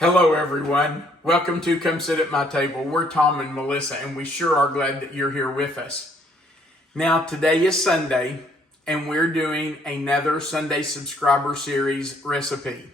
Hello everyone, welcome to Come Sit at My Table. We're Tom and Melissa and we sure are glad that you're here with us. Now today is Sunday and we're doing another Sunday Subscriber Series recipe.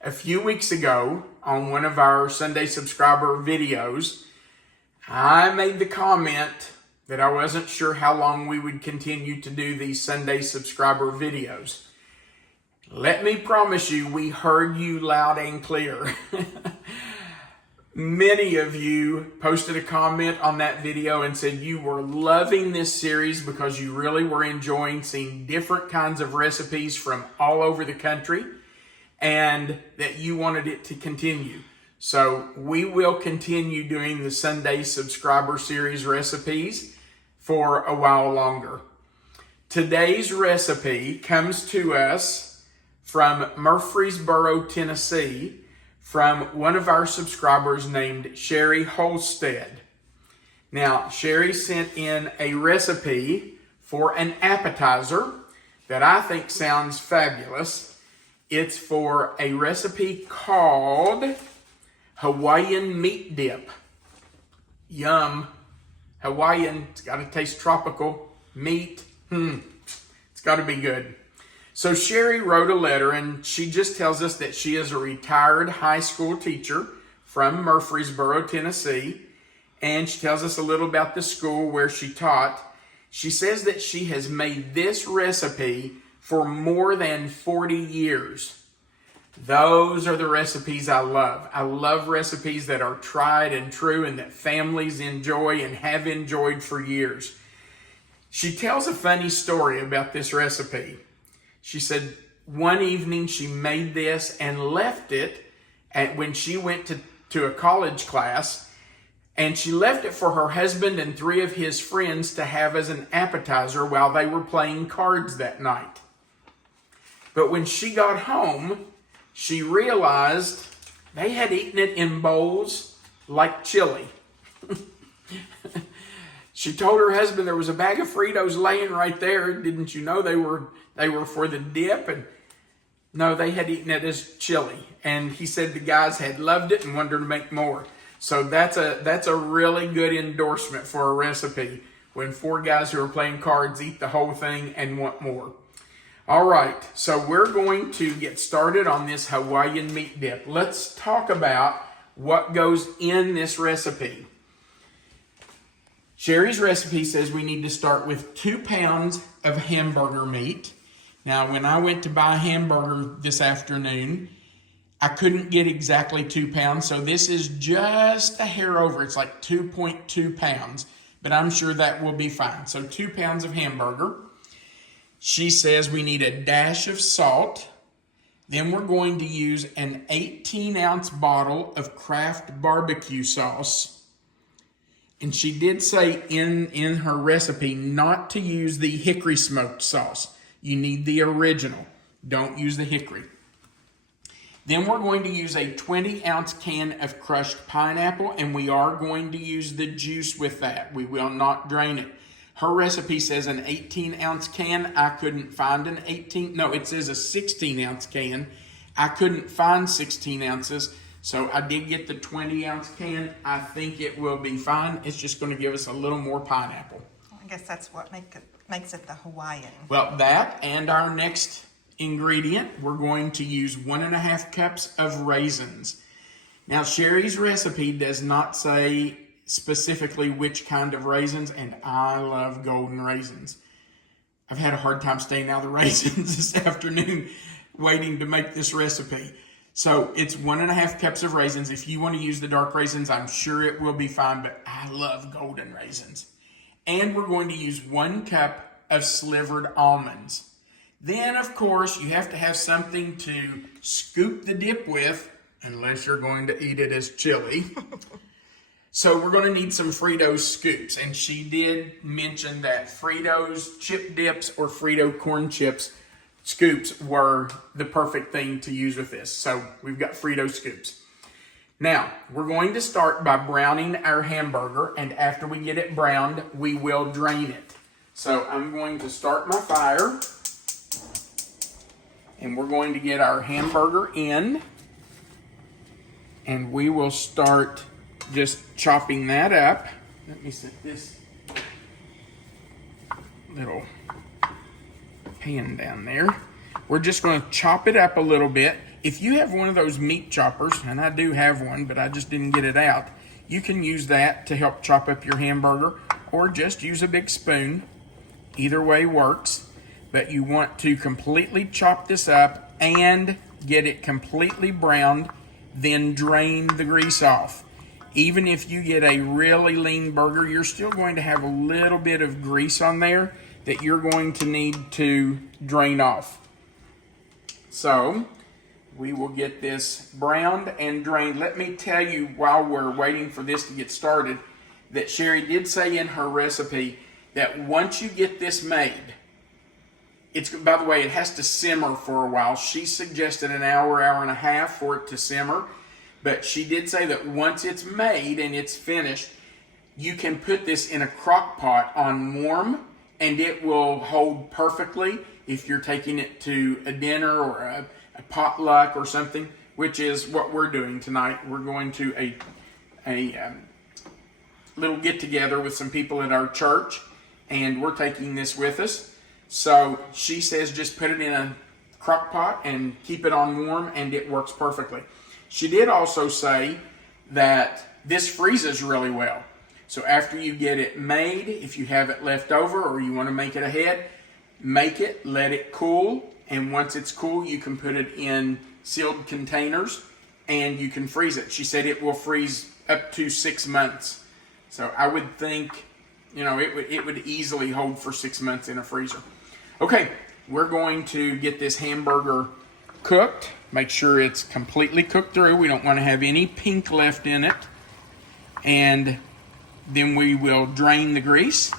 A few weeks ago on one of our Sunday Subscriber videos, I made the comment that I wasn't sure how long we would continue to do these Sunday Subscriber videos. Let me promise you, we heard you loud and clear. Many of you posted a comment on that video and said you were loving this series because you really were enjoying seeing different kinds of recipes from all over the country and that you wanted it to continue. So we will continue doing the Sunday Subscriber Series recipes for a while longer. Today's recipe comes to us from Murfreesboro, Tennessee, from one of our subscribers named Sherry Holstead. Now, Sherry sent in a recipe for an appetizer that I think sounds fabulous. It's for a recipe called Hawaiian Meat Dip. Yum. Hawaiian, it's got to taste tropical. Meat, it's got to be good. So Sherry wrote a letter and she just tells us that she is a retired high school teacher from Murfreesboro, Tennessee. And she tells us a little about the school where she taught. She says that she has made this recipe for more than 40 years. Those are the recipes I love. I love recipes that are tried and true and that families enjoy and have enjoyed for years. She tells a funny story about this recipe. She said one evening she made this and left it when she went to a college class, and she left it for her husband and 3 of his friends to have as an appetizer while they were playing cards that night. But when she got home, she realized they had eaten it in bowls like chili. She told her husband there was a bag of Fritos laying right there. Didn't you know they were for the dip? And no, they had eaten it as chili. And he said the guys had loved it and wanted to make more. So that's a really good endorsement for a recipe when 4 guys who are playing cards eat the whole thing and want more. All right, so we're going to get started on this Hawaiian meat dip. Let's talk about what goes in this recipe. Sherry's recipe says we need to start with 2 pounds of hamburger meat. Now, when I went to buy a hamburger this afternoon, I couldn't get exactly 2 pounds, so this is just a hair over. It's like 2.2 pounds, but I'm sure that will be fine. So 2 pounds of hamburger. She says we need a dash of salt. Then we're going to use an 18-ounce bottle of Kraft BBQ Sauce. And she did say in her recipe not to use the hickory smoked sauce. You need the original. Don't use the hickory. Then we're going to use a 20-ounce can of crushed pineapple, and we are going to use the juice with that. We will not drain it. Her recipe says an 18-ounce can. I couldn't find an 18. No, it says a 16-ounce can. I couldn't find 16 ounces. So I did get the 20-ounce can. I think it will be fine. It's just going to give us a little more pineapple. I guess that's what makes it the Hawaiian. Well, that and our next ingredient, we're going to use 1.5 cups of raisins. Now, Sherry's recipe does not say specifically which kind of raisins, and I love golden raisins. I've had a hard time staying out of the raisins this afternoon waiting to make this recipe. So it's 1.5 cups of raisins. If you want to use the dark raisins, I'm sure it will be fine, but I love golden raisins. And we're going to use 1 cup of slivered almonds. Then, of course, you have to have something to scoop the dip with, unless you're going to eat it as chili. So we're going to need some Frito scoops. And she did mention that Fritos chip dips or Frito corn chips scoops were the perfect thing to use with this. So we've got Frito scoops. Now, we're going to start by browning our hamburger, and after we get it browned, we will drain it. So I'm going to start my fire, and we're going to get our hamburger in. And we will start just chopping that up. Let me set this little pan down there. We're just going to chop it up a little bit. If you have one of those meat choppers, and I do have one, but I just didn't get it out, you can use that to help chop up your hamburger, or just use a big spoon. Either way works, but you want to completely chop this up and get it completely browned, then drain the grease off. Even if you get a really lean burger, you're still going to have a little bit of grease on there that you're going to need to drain off. So we will get this browned and drained. Let me tell you, while we're waiting for this to get started, that Sherry did say in her recipe that once you get this made, by the way, it has to simmer for a while. She suggested an hour, hour and a half for it to simmer. But she did say that once it's made and it's finished, you can put this in a crock pot on warm, and it will hold perfectly if you're taking it to a dinner or a potluck or something, which is what we're doing tonight. We're going to a little get-together with some people at our church, and we're taking this with us. So she says just put it in a crock pot and keep it on warm, and it works perfectly. She did also say that this freezes really well. So after you get it made, if you have it left over or you want to make it ahead, make it, let it cool, and once it's cool, you can put it in sealed containers and you can freeze it. She said it will freeze up to 6 months. So I would think, it would easily hold for 6 months in a freezer. Okay, we're going to get this hamburger cooked. Make sure it's completely cooked through. We don't want to have any pink left in it. And then we will drain the grease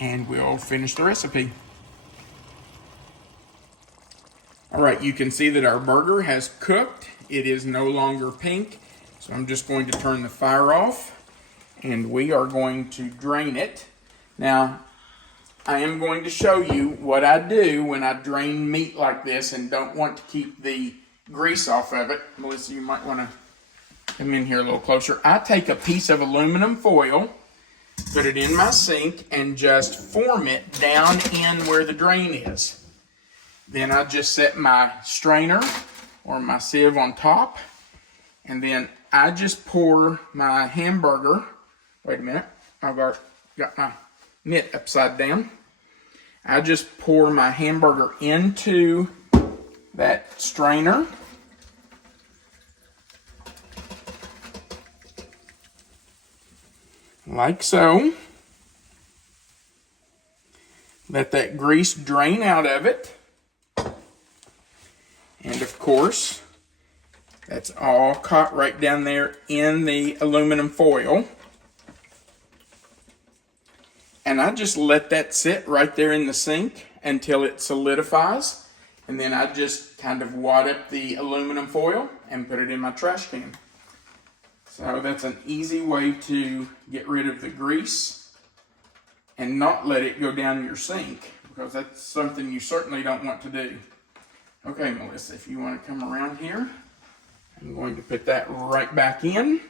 and we'll finish the recipe. All right, you can see that our burger has cooked. It is no longer pink. So I'm just going to turn the fire off and we are going to drain it. Now, I am going to show you what I do when I drain meat like this and don't want to keep the grease off of it. Melissa, you might want to come in here a little closer. I take a piece of aluminum foil, put it in my sink, and just form it down in where the drain is. Then I just set my strainer or my sieve on top, and then I just pour my hamburger. Wait a minute, I've got my mitt upside down. I just pour my hamburger into that strainer. Like so. Let that grease drain out of it. And of course, that's all caught right down there in the aluminum foil. And I just let that sit right there in the sink until it solidifies. And then I just kind of wad up the aluminum foil and put it in my trash can. So that's an easy way to get rid of the grease and not let it go down your sink, because that's something you certainly don't want to do. Okay, Melissa, if you want to come around here, I'm going to put that right back in.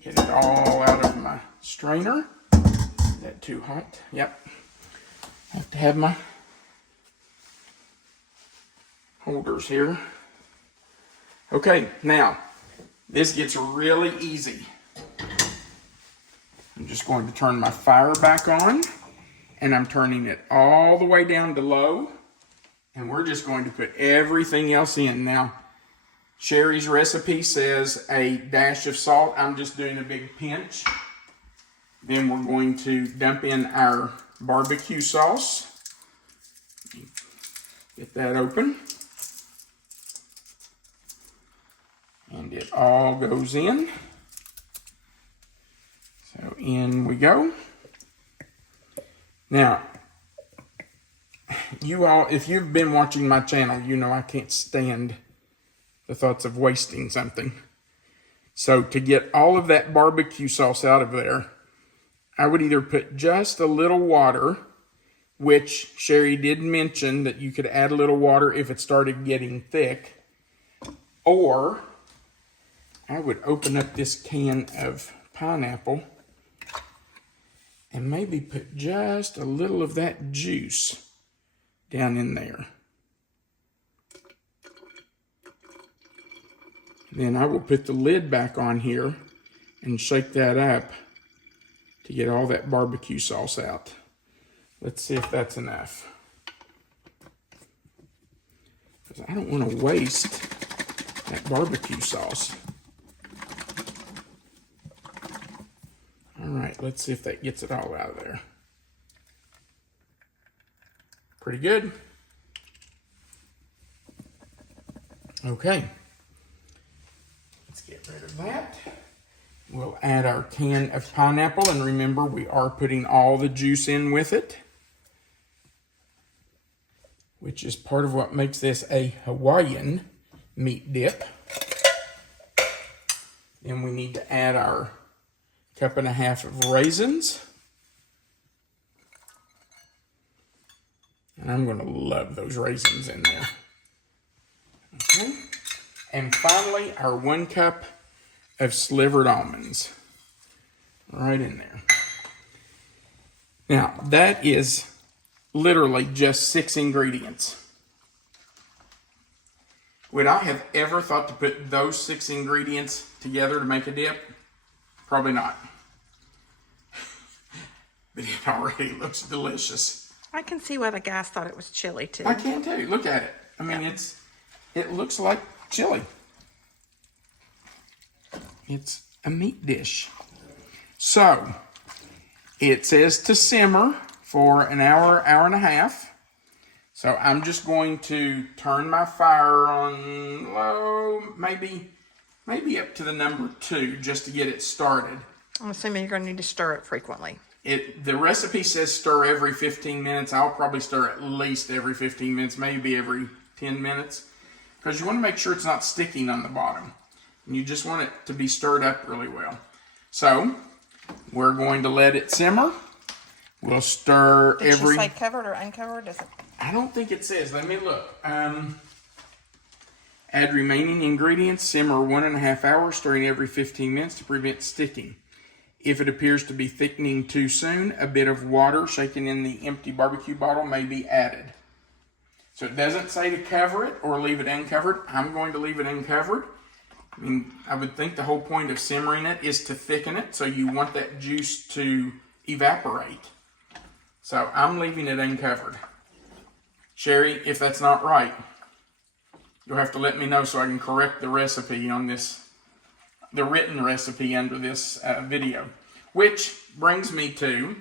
Get it all out of my strainer. Is that too hot? Yep. I have to have my holders here. Okay, now this gets really easy. I'm just going to turn my fire back on, and I'm turning it all the way down to low, and we're just going to put everything else in. Now, Sherry's recipe says a dash of salt. I'm just doing a big pinch. Then we're going to dump in our barbecue sauce. Get that open. And it all goes in. So in we go. Now, you all, if you've been watching my channel, you know I can't stand the thoughts of wasting something. So to get all of that barbecue sauce out of there, I would either put just a little water, which Sherry did mention that you could add a little water if it started getting thick, or I would open up this can of pineapple and maybe put just a little of that juice down in there. Then I will put the lid back on here and shake that up to get all that barbecue sauce out. Let's see if that's enough. Because I don't want to waste that barbecue sauce. All right, let's see if that gets it all out of there. Pretty good. Okay. Let's get rid of that. We'll add our can of pineapple, and remember, we are putting all the juice in with it, which is part of what makes this a Hawaiian meat dip. Then we need to add our 1.5 cups of raisins. And I'm going to love those raisins in there. Okay. And finally, our 1 cup of slivered almonds. Right in there. Now, that is literally just 6 ingredients. Would I have ever thought to put those 6 ingredients together to make a dip? Probably not. But it already looks delicious. I can see why the guys thought it was chili too. I can too. Look at it. I mean, Yeah. it looks like chili. It's a meat dish. So, it says to simmer for an hour, hour and a half. So I'm just going to turn my fire on low, maybe up to the number 2, just to get it started. I'm assuming you're going to need to stir it frequently. The recipe says stir every 15 minutes. I'll probably stir at least every 15 minutes, maybe every 10 minutes. Because you want to make sure it's not sticking on the bottom. And you just want it to be stirred up really well. So, we're going to let it simmer. We'll stir Did every... she say covered or uncovered? Does it? I don't think it says. Let me look. Add remaining ingredients. Simmer 1.5 hours, stirring every 15 minutes to prevent sticking. If it appears to be thickening too soon, a bit of water shaken in the empty barbecue bottle may be added. So it doesn't say to cover it or leave it uncovered. I'm going to leave it uncovered. I mean, I would think the whole point of simmering it is to thicken it, so you want that juice to evaporate. So I'm leaving it uncovered. Sherry, if that's not right, you'll have to let me know so I can correct the recipe on this, the written recipe under this video. Which brings me to,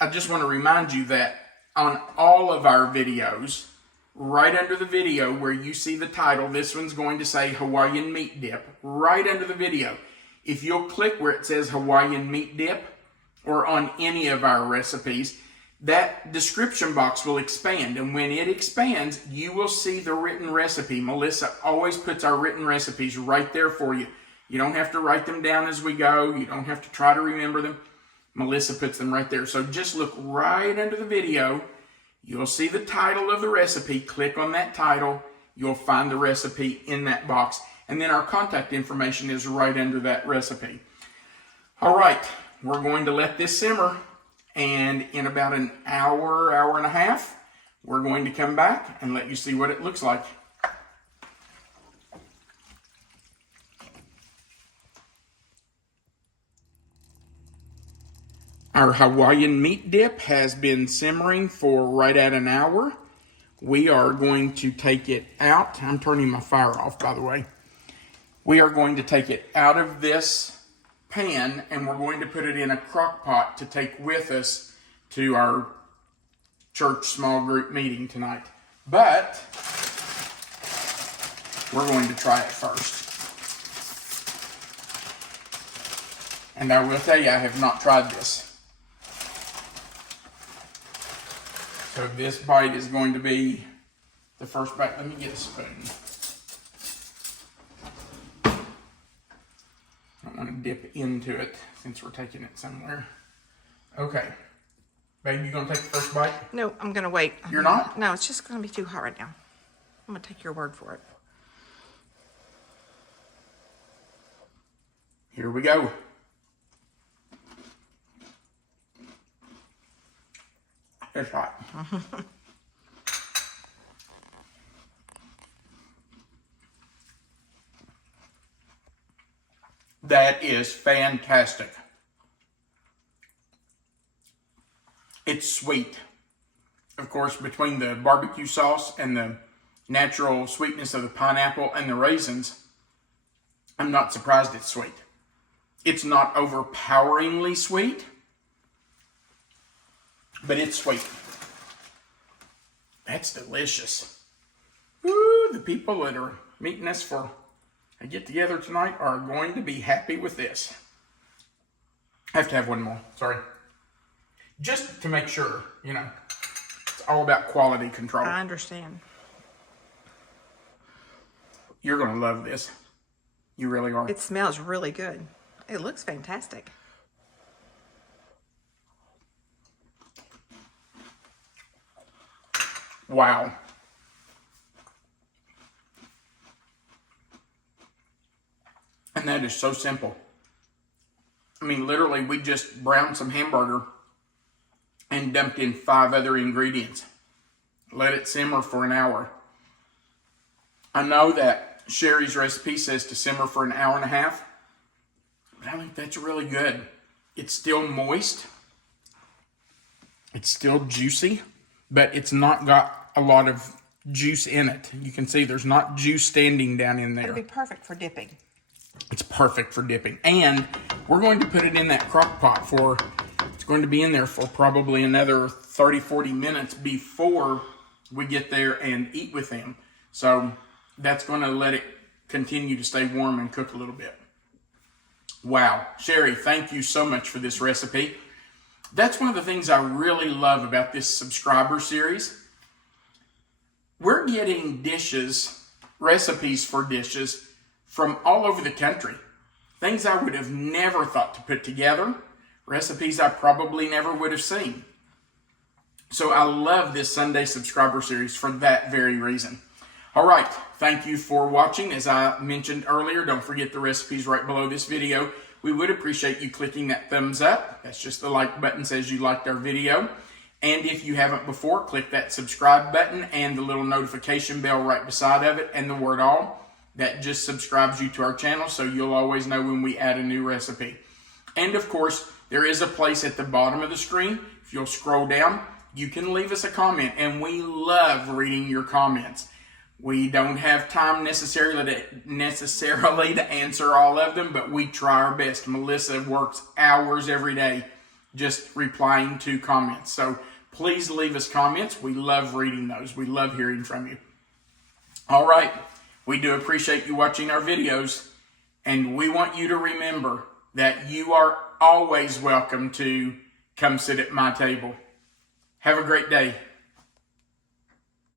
I just want to remind you that on all of our videos, right under the video where you see the title, this one's going to say Hawaiian Meat Dip. Right under the video. If you'll click where it says Hawaiian Meat Dip, or on any of our recipes, that description box will expand. And when it expands, you will see the written recipe. Melissa always puts our written recipes right there for you. You don't have to write them down as we go. You don't have to try to remember them. Melissa puts them right there. So just look right under the video. You'll see the title of the recipe. Click on that title. You'll find the recipe in that box. And then our contact information is right under that recipe. All right, we're going to let this simmer. And in about an hour, hour and a half, we're going to come back and let you see what it looks like. Our Hawaiian meat dip has been simmering for right at an hour. We are going to take it out. I'm turning my fire off, by the way. We are going to take it out of this pan and we're going to put it in a crock pot to take with us to our church small group meeting tonight. But we're going to try it first. And I will tell you, I have not tried this. So this bite is going to be the first bite. Let me get a spoon. I don't want to dip into it since we're taking it somewhere. Okay. Babe, you going to take the first bite? No, I'm going to wait. You're not? No, it's just going to be too hot right now. I'm going to take your word for it. Here we go. It's hot. That is fantastic. It's sweet. Of course, between the barbecue sauce and the natural sweetness of the pineapple and the raisins, I'm not surprised it's sweet. It's not overpoweringly sweet, but it's sweet. That's delicious. Ooh, the people that are meeting us for a get-together tonight are going to be happy with this. I have to have one more, sorry. Just to make sure, you know, it's all about quality control. I understand. You're going to love this. You really are. It smells really good. It looks fantastic. Wow. And that is so simple. I mean, literally, we just browned some hamburger and dumped in 5 other ingredients. Let it simmer for an hour. I know that Sherry's recipe says to simmer for an hour and a half, but I think that's really good. It's still moist. It's still juicy, but it's not got a lot of juice in it. You can see there's not juice standing down in there. It'll be perfect for dipping. It's perfect for dipping. And we're going to put it in that crock pot for, it's going to be in there for probably another 30, 40 minutes before we get there and eat with them. So that's going to let it continue to stay warm and cook a little bit. Wow. Sherry, thank you so much for this recipe. That's one of the things I really love about this subscriber series. We're getting dishes, recipes for dishes from all over the country. Things I would have never thought to put together. Recipes I probably never would have seen. So I love this Sunday subscriber series for that very reason. All right, thank you for watching. As I mentioned earlier, don't forget the recipes right below this video. We would appreciate you clicking that thumbs up. That's just the like button, says you liked our video. And if you haven't before, click that subscribe button and the little notification bell right beside of it and the word all. That just subscribes you to our channel, so you'll always know when we add a new recipe. And of course, there is a place at the bottom of the screen. If you'll scroll down, you can leave us a comment, and we love reading your comments. We don't have time necessarily to answer all of them, but we try our best. Melissa works hours every day just replying to comments. So please leave us comments. We love reading those. We love hearing from you. All right. We do appreciate you watching our videos, and we want you to remember that you are always welcome to come sit at my table. Have a great day.